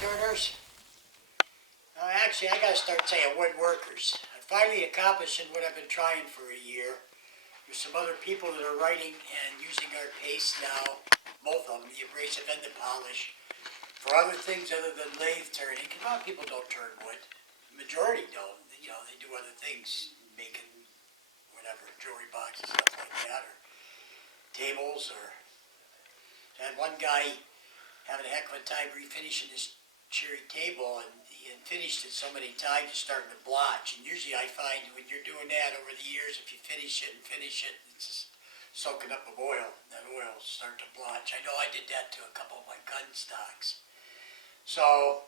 turners. Actually, I gotta start saying woodworkers. I finally accomplished what I've been trying for a year. There's some other people that are writing and using our paste now, both of them, the abrasive and the polish, for other things other than lathe turning. Because a lot of people don't turn wood. The majority don't. You know, they do other things, making whatever, jewelry boxes, stuff like that, or tables, or... I had one guy having a heck of a time refinishing this cherry table, and he had finished it so many times it's starting to blotch. And usually I find when you're doing that over the years, if you finish it, it's just soaking up with oil. That oil will start to blotch. I know I did that to a couple of my gun stocks. So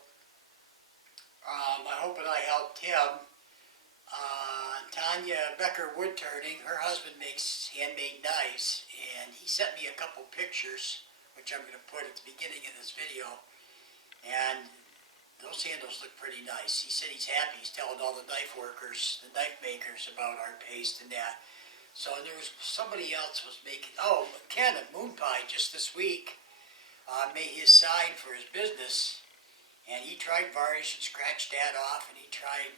I'm hoping I helped him. Tanya Becker wood turning, her husband makes handmade knives, and he sent me a couple pictures, which I'm going to put at the beginning of this video. And those handles look pretty nice. He said he's happy. He's telling all the knife workers, the knife makers, about our paste and that. So there was somebody else was making, Ken at Moon Pie just this week made his sign for his business. And he tried varnish and scratched that off, and he tried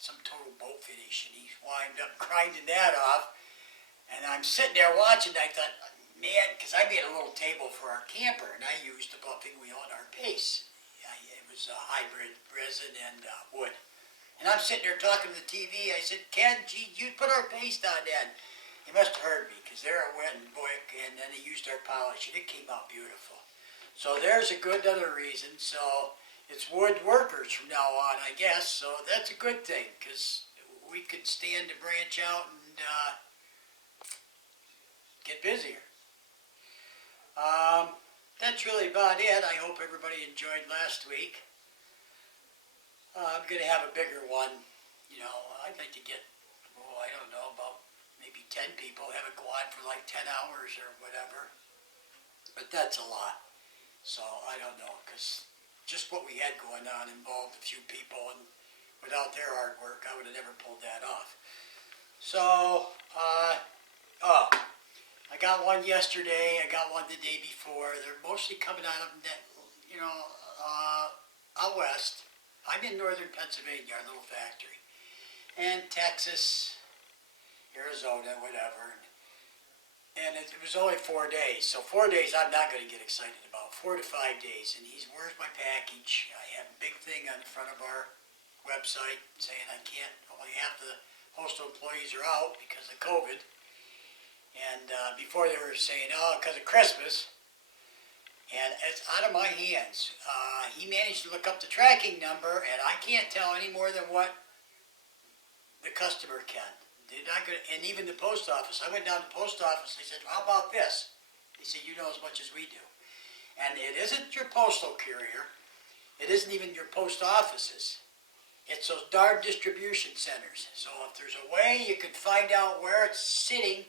some total boat finish, and he wound up grinding that off. And I'm sitting there watching, and I thought, man, because I made a little table for our camper, and I used the buffing wheel on our paste. It was a hybrid resin and wood. And I'm sitting there talking to the TV. I said, Ken, gee, you put our paste on that. He must have heard me, because there it went, and boy, and then he used our polish, and it came out beautiful. So there's a good other reason. So it's woodworkers from now on, I guess. So that's a good thing, because we could stand to branch out and get busier. That's really about it. I hope everybody enjoyed last week. I'm going to have a bigger one. You know, I'd like to get, I don't know, about maybe 10 people. Have it go on for like 10 hours or whatever. But that's a lot. So I don't know, because just what we had going on involved a few people, and without their hard work, I would have never pulled that off. So, I got one yesterday, I got one the day before. They're mostly coming out of, out west. I'm in northern Pennsylvania, our little factory. And Texas, Arizona, whatever. And it was only 4 days. So 4 days I'm not going to get excited about. 4 to 5 days. And where's my package? I have a big thing on the front of our website saying I can't, only half the postal employees are out because of COVID. And before they were saying, because of Christmas. And it's out of my hands. He managed to look up the tracking number, and I can't tell any more than what the customer can. They're not gonna, and even the post office. I went down to the post office. They said, how about this? They said, you know as much as we do. And it isn't your postal carrier. It isn't even your post offices. It's those darn distribution centers. So if there's a way you could find out where it's sitting,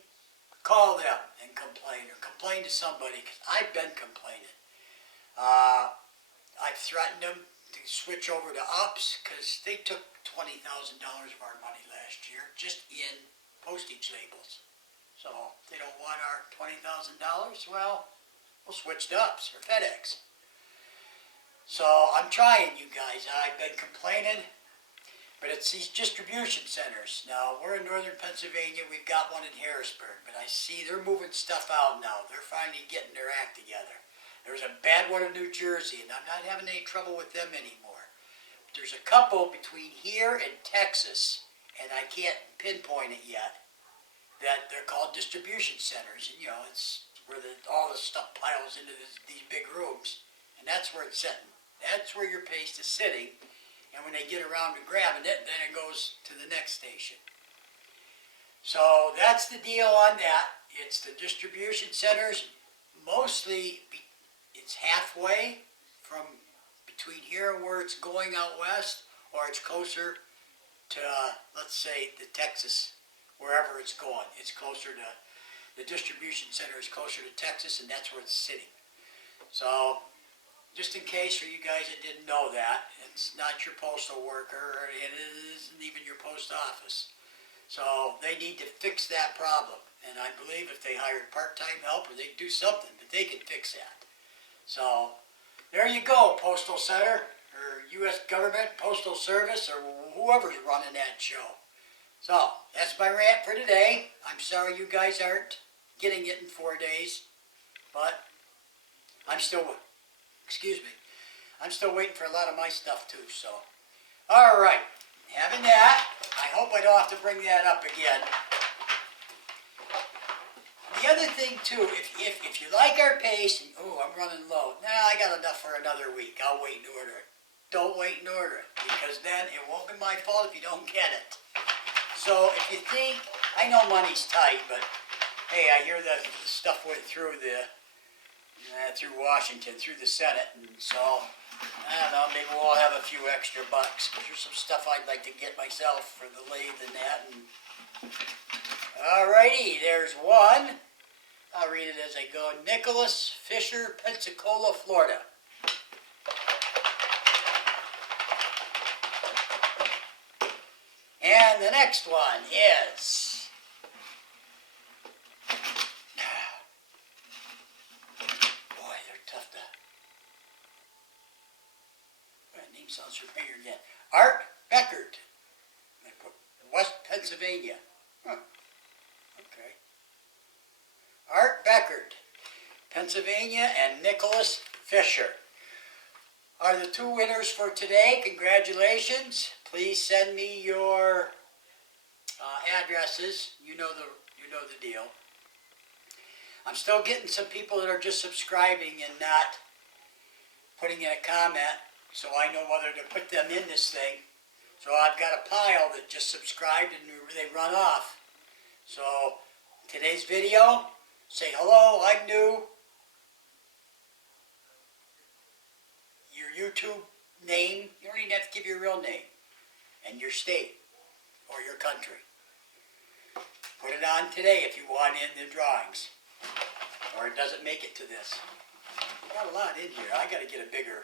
call them and complain, or complain to somebody, because I've been complaining. I've threatened them to switch over to UPS, because they took $20,000 of our money last year just in postage labels. So if they don't want our $20,000, well, we'll switch to UPS or FedEx. So I'm trying, you guys. I've been complaining. But it's these distribution centers. Now, we're in northern Pennsylvania. We've got one in Harrisburg. But I see they're moving stuff out now. They're finally getting their act together. There's a bad one in New Jersey, and I'm not having any trouble with them anymore. But there's a couple between here and Texas, and I can't pinpoint it yet, that they're called distribution centers. And, it's where all the stuff piles into these big rooms. And that's where it's sitting. That's where your paste is sitting. And when they get around to grabbing it, then it goes to the next station. So that's the deal on that. It's the distribution centers. Mostly, it's halfway from between here and where it's going out west, or it's closer to, let's say, the Texas, wherever it's going. It's closer to, the distribution center is closer to Texas, and that's where it's sitting. So, just in case for you guys that didn't know that, it's not your postal worker, and it isn't even your post office. So they need to fix that problem. And I believe if they hired part-time help, or they do something, but they can fix that. So there you go, Postal Center, or U.S. Government, Postal Service, or whoever's running that show. So, that's my rant for today. I'm sorry you guys aren't getting it in 4 days, but I'm still waiting for a lot of my stuff too, so. All right, having that, I hope I don't have to bring that up again. The other thing too, if you like our paste, and, oh, I'm running low. Nah, I got enough for another week. I'll wait and order it. Don't wait and order it, because then it won't be my fault if you don't get it. So if you think, I know money's tight, but hey, I hear that the stuff went through through Washington, through the Senate, and so, I don't know, maybe we'll all have a few extra bucks, because there's some stuff I'd like to get myself for the lathe and that. And alrighty, there's one. I'll read it as I go. Nicholas Fisher, Pensacola, Florida. And the next one is... Boy, they're tough to... That name sounds familiar again. Art BECKERT, West Pennsylvania. Huh. Okay. Art BECKERT, Pennsylvania, and Nicholas Fisher are the two winners for today. Congratulations. Please send me your addresses. You know the deal. I'm still getting some people that are just subscribing and not putting in a comment, so I know whether to put them in this thing. So I've got a pile that just subscribed and they run off. So today's video, say hello, I'm new. Your YouTube name, you don't even have to give your real name, and your state or your country. Put it on today if you want in the drawings, or it doesn't make it to this. Got a lot in here. I got to get a bigger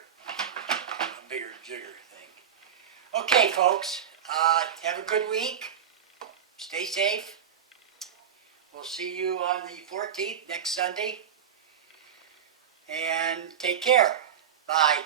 jigger thing. Okay, folks. Have a good week. Stay safe. We'll see you on the 14th, next Sunday. And take care. Bye.